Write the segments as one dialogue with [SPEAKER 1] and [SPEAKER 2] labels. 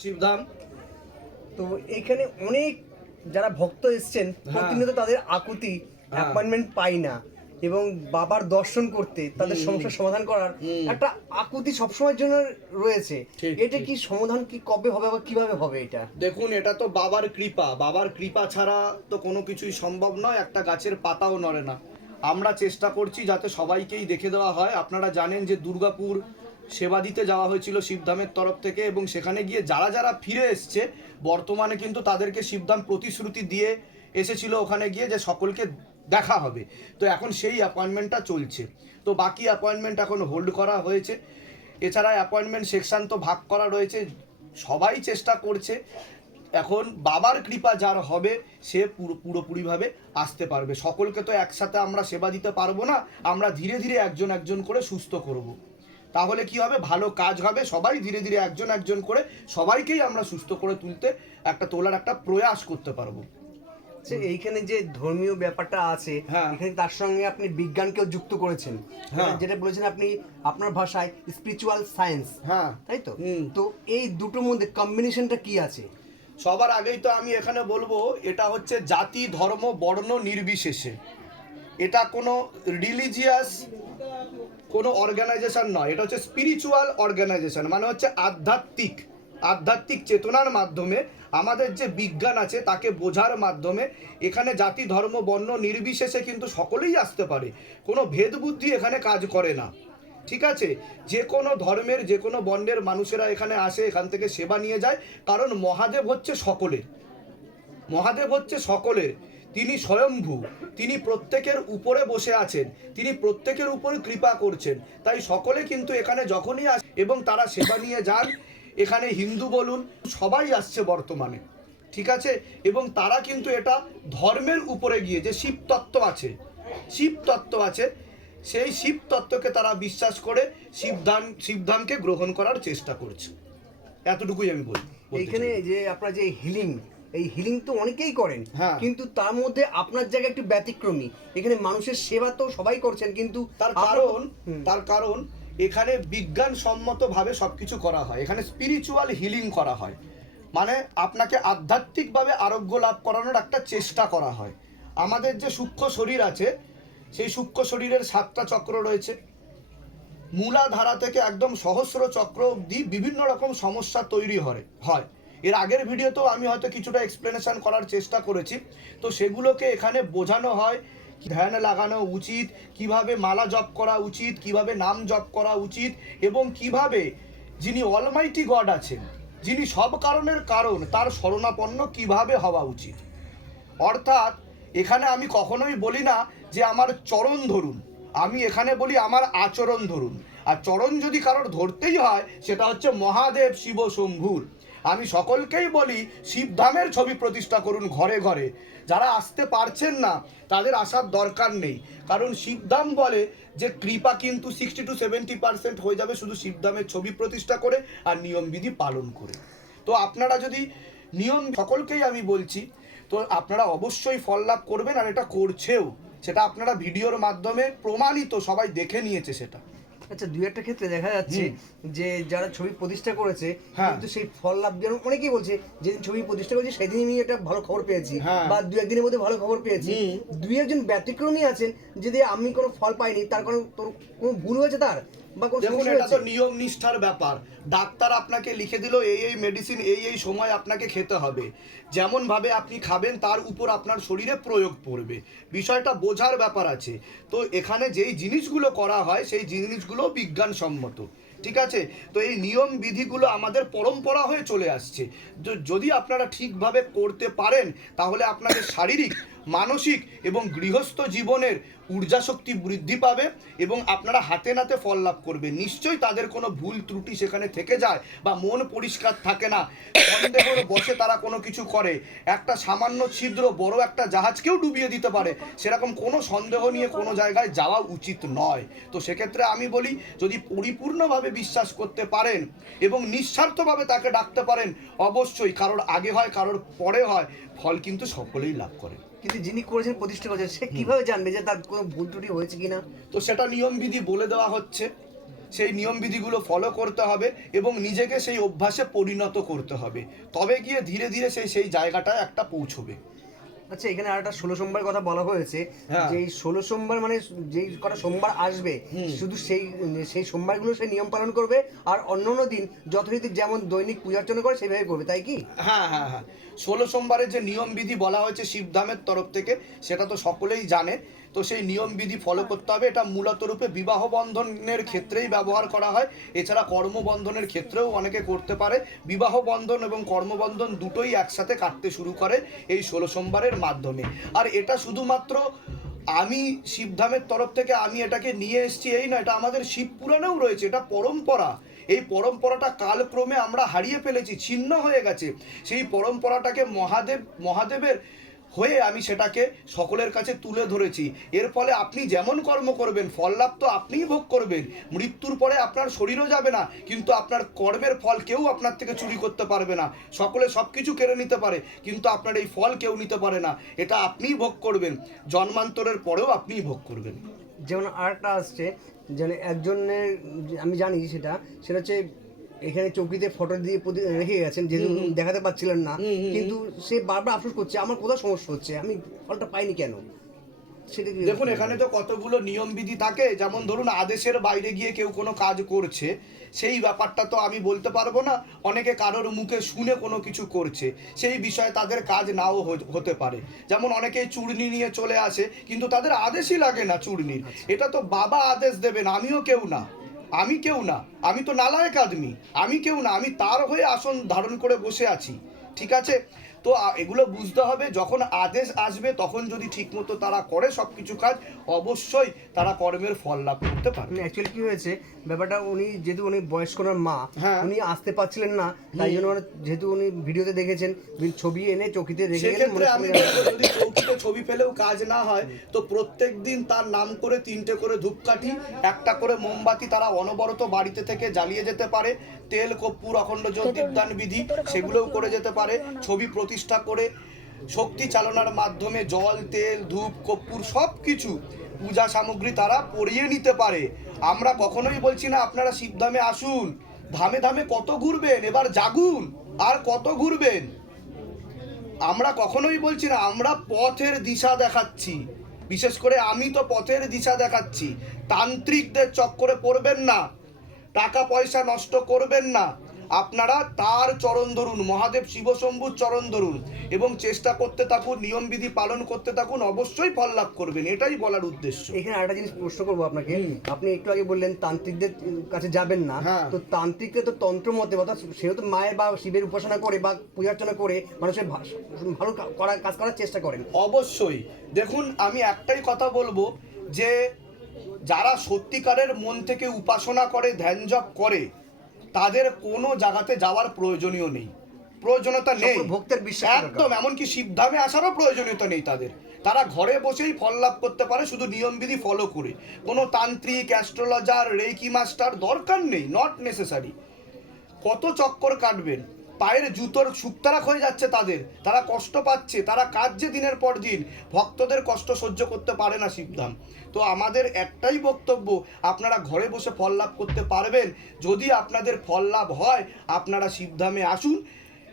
[SPEAKER 1] শিবধাম।
[SPEAKER 2] তো এখানে অনেক যারা ভক্ত এসছেন প্রতিনিয়ত তাদের আকুতি
[SPEAKER 1] হ্যাঁ।
[SPEAKER 2] অ্যাপয়েন্টমেন্ট পাই না। এবং বাবার দর্শন করতে তাদের সমস্যার সমাধান করার একটা আকুতি সবসময়ের জন্য রয়েছে। এটা কি সমাধান কি কবে হবে বা কীভাবে হবে এটা?
[SPEAKER 1] দেখুন এটা তো বাবার কৃপা। বাবার কৃপা ছাড়া তো কোনো কিছুই সম্ভব নয়। একটা গাছের পাতাও নড়ে না। আমরা চেষ্টা করছি যাতে সবাইকেই দেখে দেওয়া হয়। আপনারা জানেন যে দুর্গাপুর সেবা দিতে যাওয়া হয়েছিল শিবধামের তরফ থেকে এবং সেখানে গিয়ে যারা যারা ফিরে এসছে, বর্তমানে কিন্তু তাদেরকে শিবধাম প্রতিশ্রুতি দিয়ে এসেছিল ওখানে গিয়ে যে সকলকে দেখা হবে। তো এখন সেই অ্যাপয়েন্টমেন্টটা চলছে। তো বাকি অ্যাপয়েন্টমেন্ট এখন হোল্ড করা হয়েছে। এছাড়া অ্যাপয়েন্টমেন্ট সেকশান তো ভাগ করা রয়েছে। সবাই চেষ্টা করছে এখন বাবার কৃপা যার হবে সে পুরো পুরোপুরিভাবে আসতে পারবে সকলকে তো একসাথে আমরা সেবা দিতে পারব না আমরা ধীরে ধীরে একজন একজন করে সুস্থ করব। তাহলে কি হবে ভালো কাজ হবে সবাই ধীরে ধীরে একজন একজন করে সবাইকেই আমরা সুস্থ করে তুলতে একটা তোলার একটা প্রয়াস করতে পারব
[SPEAKER 2] এইখানে যে ধর্মীয় ব্যাপারটা আছে
[SPEAKER 1] হ্যাঁ।
[SPEAKER 2] এখানে তার সঙ্গে আপনি বিজ্ঞানকেও যুক্ত করেছেন
[SPEAKER 1] হ্যাঁ।
[SPEAKER 2] যেটা বলেছেন আপনি আপনার ভাষায় স্পিরিচুয়াল সায়েন্স
[SPEAKER 1] হ্যাঁ
[SPEAKER 2] তাই তো। তো এই দুটোর মধ্যে কম্বিনেশনটা কি আছে
[SPEAKER 1] সবার আগেই তো আমি এখানে বলব, এটা হচ্ছে জাতি, ধর্ম, বর্ণ নির্বিশেষে। এটা কোনো রিলিজিয়াস কোনো অর্গানাইজেশন নয়, এটা হচ্ছে স্পিরিচুয়াল অর্গানাইজেশন মানে হচ্ছে আধ্যাত্মিক আধ্যাত্মিক চেতনার মাধ্যমে আমাদের যে বিজ্ঞান আছে তাকে বোঝার মাধ্যমে এখানে জাতি, ধর্ম, বর্ণ নির্বিশেষে কিন্তু সকলেই আসতে পারে। কোনো ভেদ বুদ্ধি এখানে কাজ করে না। ঠিক আছে? যে কোনো ধর্মের, যে কোনো বর্ণের মানুষেরা এখানে আসে, এখান থেকে সেবা নিয়ে যায়। কারণ মহাদেব হচ্ছে সকলের মহাদেব হচ্ছে সকলের তিনি স্বয়ম্ভু। তিনি প্রত্যেকের উপরে বসে আছেন। তিনি প্রত্যেকের উপর কৃপা করছেন। তাই সকলে কিন্তু এখানে যখনই আসে, এবং তারা সেবা নিয়ে যান, এখানে হিন্দু বলুন, সবাই আসছে বর্তমানে। ঠিক আছে? এবং তারা কিন্তু এটা ধর্মের উপরে গিয়ে যে শিব তত্ত্ব আছে শিব তত্ত্ব আছে সেই শিব তত্ত্বকে তারা বিশ্বাস করে শিবধাম শিবধামকে গ্রহণ করার চেষ্টা করছে। এতটুকুই আমি বলি
[SPEAKER 2] এইখানে যে আপনার যে হিলিং এই হিলিং তো অনেকেই করেন
[SPEAKER 1] হ্যাঁ।
[SPEAKER 2] কিন্তু তার মধ্যে আপনার জায়গা একটু ব্যতিক্রমী। এখানে মানুষের সেবা তো সবাই করছেন কিন্তু
[SPEAKER 1] তার কারণ তার কারণ এখানে বিজ্ঞানসম্মতভাবে সবকিছু করা হয়। এখানে স্পিরিচুয়াল হিলিং করা হয়। মানে আপনাকে আধ্যাত্মিকভাবে আরোগ্য লাভ করানোর একটা চেষ্টা করা হয়। আমাদের যে সূক্ষ্ম শরীর আছে সেই সূক্ষ্ম শরীরের সাতটা চক্র রয়েছে। মূলাধারা থেকে একদম সহস্র চক্র অবধি বিভিন্ন রকম সমস্যা তৈরি হয় হয়। এর আগের ভিডিওতেও আমি হয়তো কিছুটা এক্সপ্লেনেশন করার চেষ্টা করেছি। তো সেগুলোকে এখানে বোঝানো হয়, ধ্যান লাগানো উচিত, কীভাবে মালা জপ করা উচিত, কীভাবে নাম জপ করা উচিত এবং কীভাবে যিনি অলমাইটি গড আছেন, যিনি সব কারণের কারণ, তার শরণাপন্ন কীভাবে হওয়া উচিত। অর্থাৎ এখানে আমি কখনোই বলি না যে আমার চরণ ধরুন। আমি এখানে বলি আমার আচরণ ধরুন। আর চরণ যদি কারোর ধরতেই হয়, সেটা হচ্ছে মহাদেব শিব শম্ভুর। আমি সকলকেই বলি শিবধামের ছবি প্রতিষ্ঠা করুন ঘরে ঘরে। যারা আসতে পারছেন না, তাদের আসার দরকার নেই। কারণ শিবধাম বলে যে কৃপা কিন্তু সিক্সটি টু সেভেন্টি পার্সেন্ট হয়ে যাবে শুধু শিবধামের ছবি প্রতিষ্ঠা করে আর নিয়মবিধি পালন করে। তো আপনারা যদি নিয়ম সকলকেই আমি বলছি তো আপনারা অবশ্যই ফল লাভ করবেন আর এটা করছেও। সেটা আপনারা ভিডিওর মাধ্যমে প্রমাণিত সবাই দেখে নিয়েছে সেটা।
[SPEAKER 2] আচ্ছা দুই একটা ক্ষেত্রে দেখা যাচ্ছে যে যারা ছবি প্রতিষ্ঠা করেছে
[SPEAKER 1] হ্যাঁ।
[SPEAKER 2] কিন্তু সেই ফল লাভ যেন অনেকেই বলছে যেদিন ছবি প্রতিষ্ঠা করেছে সেদিন আমি একটা ভালো খবর পেয়েছি
[SPEAKER 1] হ্যাঁ।
[SPEAKER 2] বা দু একদিনের মধ্যে ভালো খবর পেয়েছি। দুই একজন ব্যতিক্রমী আছেন যদি আমি কোনো ফল পাইনি তার কারণ তোর কোনো ভুল হয়েছে তার? কোনো
[SPEAKER 1] দেখুন এটা তো নিয়ম নিষ্ঠার ব্যাপার। ডাক্তার আপনাকে লিখে দিল এই এই মেডিসিন এই এই সময় আপনাকে খেতে হবে। যেমন ভাবে আপনি খাবেন তার উপর আপনার শরীরে প্রয়োগ পড়বে। বিষয়টা বোঝার ব্যাপার আছে। তো এখানে যেই জিনিসগুলো করা হয় সেই জিনিসগুলো বিজ্ঞানসম্মত। ঠিক আছে? তো এই নিয়ম বিধিগুলো আমাদের পরম্পরা হয়ে চলে আসছে। যদি আপনারা ঠিকভাবে করতে পারেন তাহলে আপনাদের শারীরিক মানসিক এবং গৃহস্থ জীবনের ঊর্জা শক্তি বৃদ্ধি পাবে এবং আপনারা হাতে নাতে ফল লাভ করবে। নিশ্চয়ই তাদের কোনো ভুল ত্রুটি সেখানে থেকে যায় বা মন পরিষ্কার থাকে না। সন্দেহর বসে তারা কোনো কিছু করে। একটা সামান্য ছিদ্র বড় একটা জাহাজকেও ডুবিয়ে দিতে পারে। সেরকম কোনো সন্দেহ নিয়ে কোনো জায়গায় যাওয়া উচিত নয়। তো সেক্ষেত্রে আমি বলি, যদি পরিপূর্ণভাবে বিশ্বাস করতে পারেন এবং নিঃস্বার্থভাবে তাকে ডাকতে পারেন, অবশ্যই। কারোর আগে হয়, কারোর পরে হয়, ফল কিন্তু সকলেই লাভ করে।
[SPEAKER 2] কিন্তু যিনি করেছেন প্রতিষ্ঠা করেছেন সে কীভাবে জানবে যে তার কোনো ভুল ত্রুটি হয়েছে কিনা?
[SPEAKER 1] তো সেটা নিয়মবিধি বলে দেওয়া হচ্ছে। সেই নিয়মবিধিগুলো ফলো করতে হবে এবং নিজেকে সেই অভ্যাসে পরিণত করতে হবে। তবে গিয়ে ধীরে ধীরে সেই সেই জায়গাটায় একটা পৌঁছবে।
[SPEAKER 2] আচ্ছা এখানে আর একটা ষোলো সোমবার কথা বলা হয়েছে
[SPEAKER 1] হ্যাঁ।
[SPEAKER 2] যে ষোলো সোমবার মানে যেই কটা সোমবার আসবে শুধু সেই সেই সোমবারগুলো সে নিয়ম পালন করবে আর অন্য অন্য দিন যথারীতি যেমন দৈনিক পূজা অর্চনা করে সেভাবে করবে তাই কি?
[SPEAKER 1] হ্যাঁ হ্যাঁ হ্যাঁ। ষোলো সোমবারের যে নিয়ম বিধি বলা হয়েছে শিবধামের তরফ থেকে সেটা তো সকলেই জানে। তো সেই নিয়মবিধি ফলো করতে হবে। এটা মূলত রূপে বিবাহ বন্ধনের ক্ষেত্রেই ব্যবহার করা হয়। এছাড়া কর্মবন্ধনের ক্ষেত্রেও অনেকে করতে পারে। বিবাহ বন্ধন এবং কর্মবন্ধন দুটোই একসাথে কাটতে শুরু করে এই ষোলো সোমবারের মাধ্যমে। আর এটা শুধুমাত্র আমি শিবধামের তরফ থেকে আমি এটাকে নিয়ে এসেছি এই না এটা আমাদের শিব পুরাণেও রয়েছে। এটা পরম্পরা। এই পরম্পরাটা কালক্রমে আমরা হারিয়ে ফেলেছি ছিন্ন হয়ে গেছে। সেই পরম্পরাটাকে মহাদেব মহাদেবের হয়ে আমি সেটাকে সকলের কাছে তুলে ধরেছি। এর ফলে আপনি যেমন কর্ম করবেন ফল লাভ তো আপনিই ভোগ করবেন। মৃত্যুর পরে আপনার শরীরও যাবে না, কিন্তু আপনার কর্মের ফল কেউ আপনার থেকে চুরি করতে পারবে না। সকলে সব কিছু কেড়ে নিতে পারে, কিন্তু আপনার এই ফল কেউ নিতে পারে না। এটা আপনিই ভোগ করবেন, জন্মান্তরের পরেও আপনিই ভোগ করবেন।
[SPEAKER 2] যেমন আরেকটা আসছে যেন একজনের, আমি জানি সেটা সেটা হচ্ছে এখানে চৌকিতে ফটো দিয়ে প্রতি- রেখে গেছেন যেহেতু দেখাতে পাচ্ছিলেন না। কিন্তু সে বারবার আফসোস করছে আমার কোথাও সমস্যা হচ্ছে? আমি ফলটা পাইনি কেন?
[SPEAKER 1] দেখুন এখানে তো কতগুলো নিয়মবিধি থাকে। যেমন ধরুন আদেশের বাইরে গিয়ে কেউ কোনো কাজ করছে সেই ব্যাপারটা তো আমি বলতে পারব না। অনেকে কারোর মুখে শুনে কোনো কিছু করছে সেই বিষয়ে তাদের কাজ নাও হতে পারে। যেমন অনেকেই চূর্ণি নিয়ে চলে আসে কিন্তু তাদের আদেশই লাগে না চূর্ণির। এটা তো বাবা আদেশ দেবেন আমিও কেউ না। আমি কেউ না, আমি তো নালায়ক আদমি, আমি কেউ না, আমি তার হয়ে আসন ধারণ করে বসে আছি, ঠিক আছে? তো এগুলো বুঝতে হবে। যখন আদেশ আসবে তখন যদি ঠিকমতো তারা করে সব কিছু কাজ অবশ্যই তারা কর্মের ফল লাভ করতে পারবে।
[SPEAKER 2] অ্যাকচুয়ালি কি হয়েছে ব্যাপারটা উনি যেহেতু উনি বয়স্ক মা
[SPEAKER 1] হ্যাঁ।
[SPEAKER 2] উনি আসতে পারছিলেন না তাই জন্য যেহেতু উনি ভিডিওতে দেখেছেন ছবি এনে চৌকিতে রেখে গেলেন
[SPEAKER 1] আমি যদি চৌকিতে ছবি পেলেও কাজ না হয় তো প্রত্যেক দিন তার নাম করে তিনটে করে ধূপকাঠি একটা করে মোমবাতি তারা অনবরত বাড়িতে থেকে জ্বালিয়ে যেতে পারে। তেল কর্পূর অখণ্ড জ্যোত দীপদান বিধি সেগুলোও করে যেতে পারে। ছবি প্রতিষ্ঠা করে শক্তি চালনার মাধ্যমে জল, তেল, ধূপ, কর্পূর সব কিছু পূজা সামগ্রী তারা পরিয়ে নিতে পারে। আমরা কখনোই বলছি না আপনারা শিবধামে আসুন, ধামে ধামে কত ঘুরবেন, এবার জাগুন, আর কত ঘুরবেন? আমরা কখনোই বলছি না, আমরা পথের দিশা দেখাচ্ছি। বিশেষ করে আমি তো পথের দিশা দেখাচ্ছি। তান্ত্রিকদের চক্করে পড়বেন না, টাকা পয়সা নষ্ট করবেন না আপনারা তার চরণ ধরুন মহাদেব শিবশম্ভুর চরণ ধরুন এবং চেষ্টা করতে থাকুন নিয়মবিধি পালন করতে থাকুন অবশ্যই ফল লাভ করবেন এটাই বলার উদ্দেশ্য।
[SPEAKER 2] এখানে আরেকটা জিনিস প্রশ্ন করব আপনাকে। আপনি একটু আগে বললেন তান্ত্রিকদের কাছে যাবেন না।
[SPEAKER 1] হ্যাঁ।
[SPEAKER 2] তো তান্ত্রিকরা তো তন্ত্র মতে অর্থাৎ সেও তো মায়ের বা শিবের উপাসনা করে বা পূজা অর্চনা করে মানুষের ভালো করার কাজ করার চেষ্টা করেন।
[SPEAKER 1] অবশ্যই। দেখুন আমি একটাই কথা বলব যে যারা সত্যিকারের মন থেকে উপাসনা করে ধ্যান জপ করে তাদের কোনো জায়গাতে যাওয়ার প্রয়োজনীয় নেই। প্রয়োজনীয়তা নেই।
[SPEAKER 2] ভক্তের বিশ্বাস
[SPEAKER 1] একদম এমনকি শিবধামে আসারও প্রয়োজনীয়তা নেই তাদের। তারা ঘরে বসেই ফল লাভ করতে পারে শুধু নিয়মবিধি ফলো করে। কোনো তান্ত্রিক অ্যাস্ট্রোলজার রেকি মাস্টার দরকার নেই নট নেসেসারি কত চক্কর কাটবেন? পায়ের জুতোর সুক্তারাক হয়ে যাচ্ছে তাদের। তারা কষ্ট পাচ্ছে, তারা কাঁদছে দিনের পর দিন। ভক্তদের কষ্ট সহ্য করতে পারে না শিবধাম। তো আমাদের একটাই বক্তব্য, আপনারা ঘরে বসে ফল লাভ করতে পারবেন। যদি আপনাদের ফল লাভ হয়, আপনারা শিবধামে আসুন,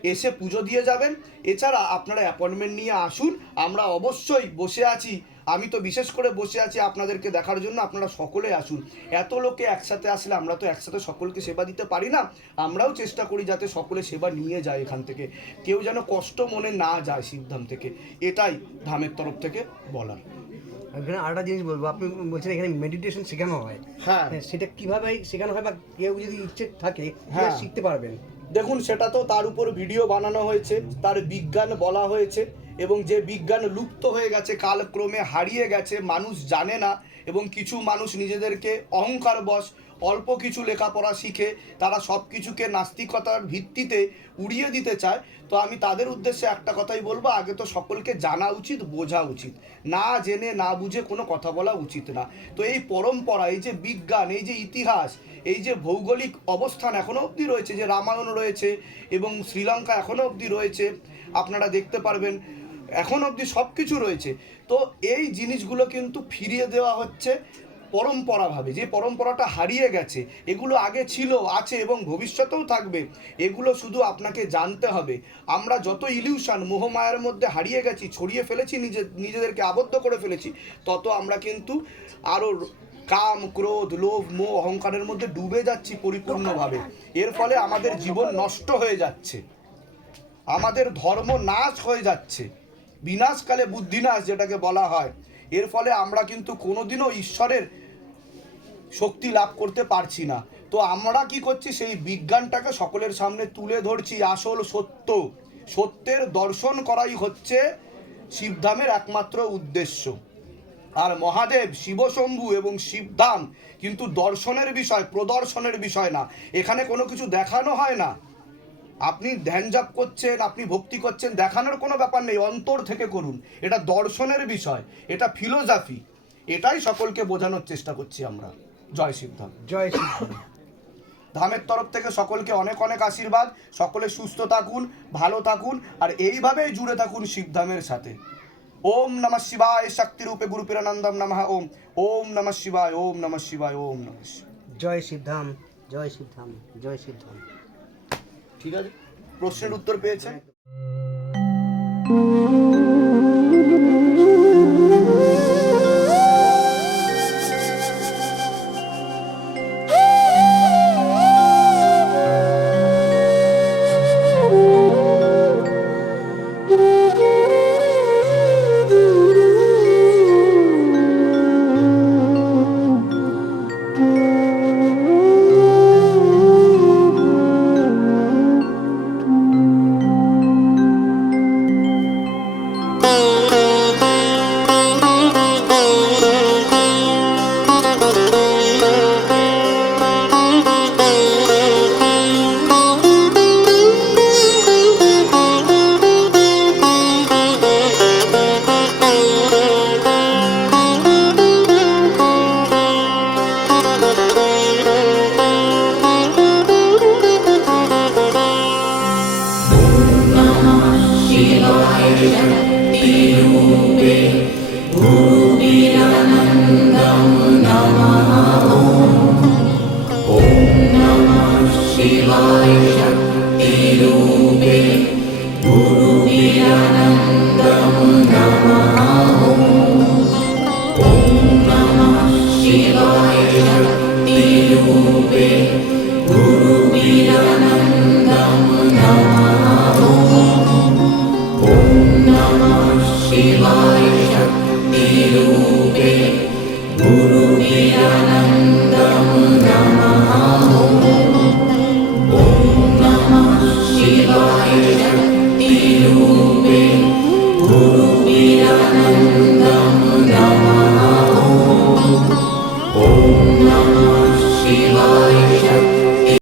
[SPEAKER 1] এসে পুজো দিয়ে যাবেন। এছাড়া আপনারা অ্যাপয়েন্টমেন্ট নিয়ে আসুন। আমরা অবশ্যই বসে আছি। আমি তো বিশেষ করে বসে আছি আপনাদেরকে দেখার জন্য আপনারা সকলে আসুন। এত লোকে একসাথে আসলে আমরা তো একসাথে সকলকে সেবা দিতে পারি না আমরাও চেষ্টা করি যাতে সকলে সেবা নিয়ে যায় এখান থেকে। কেউ যেন কষ্ট মনে না যায় শিবধাম থেকে। এটাই ধামের তরফ থেকে বলার।
[SPEAKER 2] এখানে আরেকটা জিনিস বলব আপনি বলছেন এখানে মেডিটেশন শেখানো হয়।
[SPEAKER 1] হ্যাঁ।
[SPEAKER 2] হ্যাঁ, সেটা কীভাবে শেখানো হয় বা কেউ যদি ইচ্ছে থাকে
[SPEAKER 1] হ্যাঁ।
[SPEAKER 2] শিখতে পারবেন?
[SPEAKER 1] দেখুন সেটা তো তার উপর ভিডিও বানানো হয়েছে তার বিজ্ঞান বলা হয়েছে। এবং যে বিজ্ঞান লুপ্ত হয়ে গেছে, কালক্রমে হারিয়ে গেছে, মানুষ জানে না এবং কিছু মানুষ নিজেদেরকে অহংকার বশ, অল্প কিছু লেখাপড়া শিখে তারা সব কিছুকে নাস্তিকতার ভিত্তিতে উড়িয়ে দিতে চায়। তো আমি তাদের উদ্দেশ্যে একটা কথাই বলব, আগে তো সকলকে জানা উচিত, বোঝা উচিত। না জেনে, না বুঝে কোনো কথা বলা উচিত না। তো এই পরম্পরা, এই যে বিজ্ঞান, এই যে ইতিহাস, এই যে ভৌগোলিক অবস্থান এখনও অবধি রয়েছে, যে রামায়ণ রয়েছে এবং শ্রীলঙ্কা এখনও অবধি রয়েছে, আপনারা দেখতে পারবেন। এখন অবধি সব কিছু রয়েছে। তো এই জিনিসগুলো কিন্তু ফিরিয়ে দেওয়া হচ্ছে পরম্পরাভাবে। যে পরম্পরাটা হারিয়ে গেছে, এগুলো আগে ছিল, আছে এবং ভবিষ্যতেও থাকবে, এগুলো শুধু আপনাকে জানতে হবে। আমরা যত ইলিউশন মোহমায়ার মধ্যে হারিয়ে গেছি, ছড়িয়ে ফেলেছি, নিজে, নিজেদেরকে আবদ্ধ করে ফেলেছি, তত আমরা কিন্তু আরও কাম, ক্রোধ, লোভ, মোহ, অহংকারের মধ্যে ডুবে যাচ্ছি পরিপূর্ণভাবে। এর ফলে আমাদের জীবন নষ্ট হয়ে যাচ্ছে। আমাদের ধর্ম নাশ হয়ে যাচ্ছে। বিনাশকালে বুদ্ধিনাশ যেটাকে বলা হয়। এর ফলে আমরা কিন্তু কোনোদিনও ঈশ্বরের শক্তি লাভ করতে পারছি না। তো আমরা কি করছি, সেই বিজ্ঞানটাকে সকলের সামনে তুলে ধরছি। আসল সত্য, সত্যের দর্শন করাই হচ্ছে শিবধামের একমাত্র উদ্দেশ্য। আর মহাদেব, শিবশম্ভু এবং শিবধাম কিন্তু দর্শনের বিষয়, প্রদর্শনের বিষয় না। এখানে কোনো কিছু দেখানো হয় না। আপনি ধ্যান জাপ করছেন আপনি ভক্তি করছেন দেখানোর কোনো ব্যাপার নেই অন্তর থেকে করুন। এটা দর্শনের বিষয় এটা ফিলোজাফি এটাই সকলকে বোঝানোর চেষ্টা করছি আমরা। জয় শিবধাম।
[SPEAKER 2] জয় শিবধাম।
[SPEAKER 1] ধামের তরফ থেকে সকলকে অনেক অনেক আশীর্বাদ। সকলে সুস্থ থাকুন ভালো থাকুন আর এইভাবেই জুড়ে থাকুন শিবধামের সাথে। ওম নমঃ শিবায় শক্তি রূপে গুরু পিরানন্দম নমঃ। ওম ওম নমঃ শিবায় ওম নমঃ শিবায় ওম নমঃ
[SPEAKER 2] জয় শিবধাম জয় শিবধাম জয় শিবধাম।
[SPEAKER 1] ঠিক আছে? প্রশ্নের উত্তর निरूपे
[SPEAKER 3] गुरुविरनम्